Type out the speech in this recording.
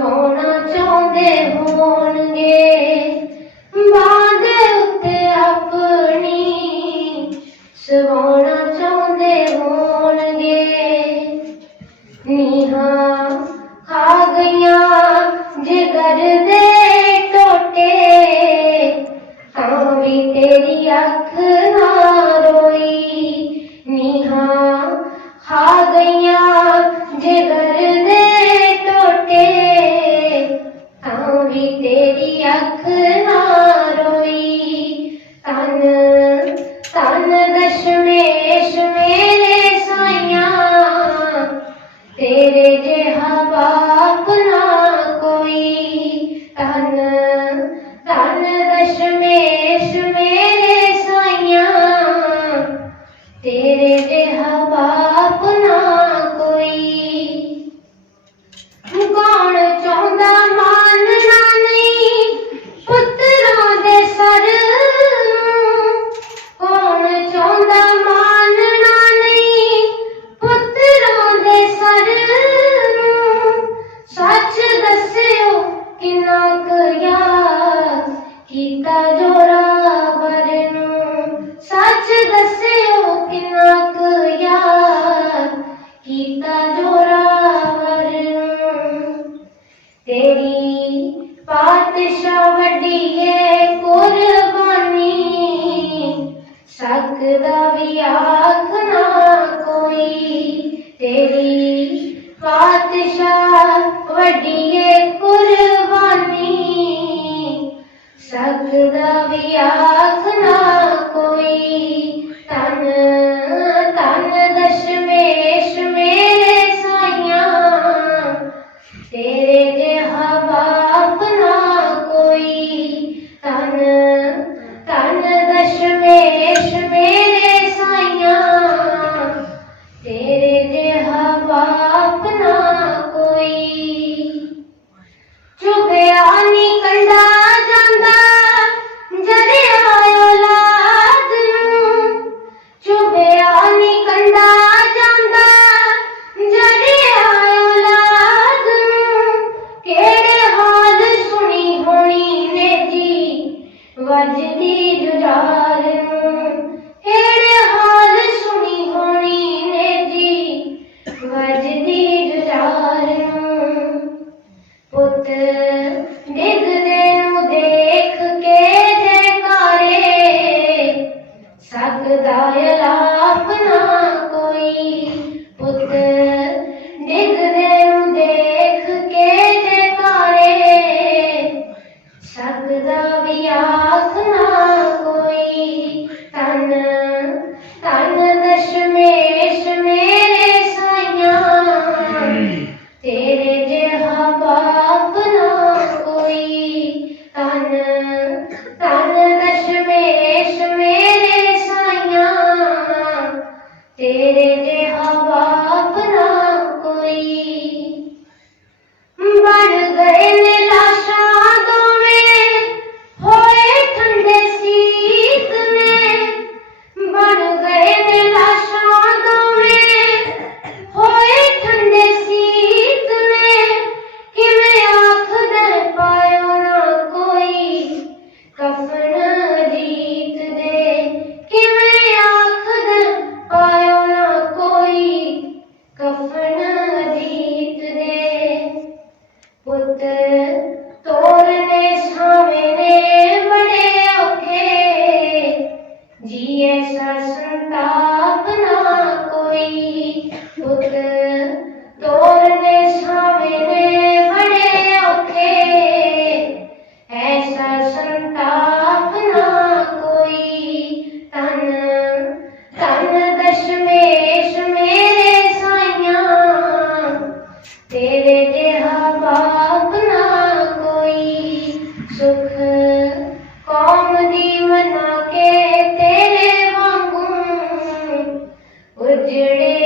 ਹੋਣਾ ਹੋਣਗੇ। ਬਾਦ ਉੱਤੇ ਆਪਣੀ ਸਵਾਉਣਾ ਚਾਹੁੰਦੇ ਹੋਣਗੇ। ਨੀਹਾਂ ਖਾ ਗਈਆਂ, ਜਿਗਰ ਦੇ ਟੋਟੇ, ਤਾਂ ਵੀ ਤੇਰੀ ਅੱਖ ਪਿਆਰ ਨੂੰ ਸੱਚ ਦੱਸਿਓ ਕਿੰਨਾ ਕਰਿਆ ਕੀਤਾ ਜੋ ਰਾਵਰ ਨੂੰ ਸੱਚ ਦੱਸਿਓ ਕਿੰਨਾ ਕਰਿਆ ਕੀਤਾ ਜੋ ਰਾਵਰ ਨੂੰ ਤੇਰੀ ਪਾਤਸ਼ਾਹ ਵੱਡੀ ਏ, ਕੁਰਬਾਨੀ। ਸਕਦਾ ਵੀ ਆਖ ਨਾ ਕੋਈ। ਤੇਰੀ ਪਾਤਸ਼ਾਹ ਵੱਡੀਏ ਕੁਰਬਾਨੀ। ਸਕਦਾ ਵੀ ਆਖਣਾ ലായ ലാർപ്പനാ ਕੌਮ ਦੀ ਮਨਾ ਕੇ ਤੇਰੇ ਵਾਂਗੂ ਉਜੜੇ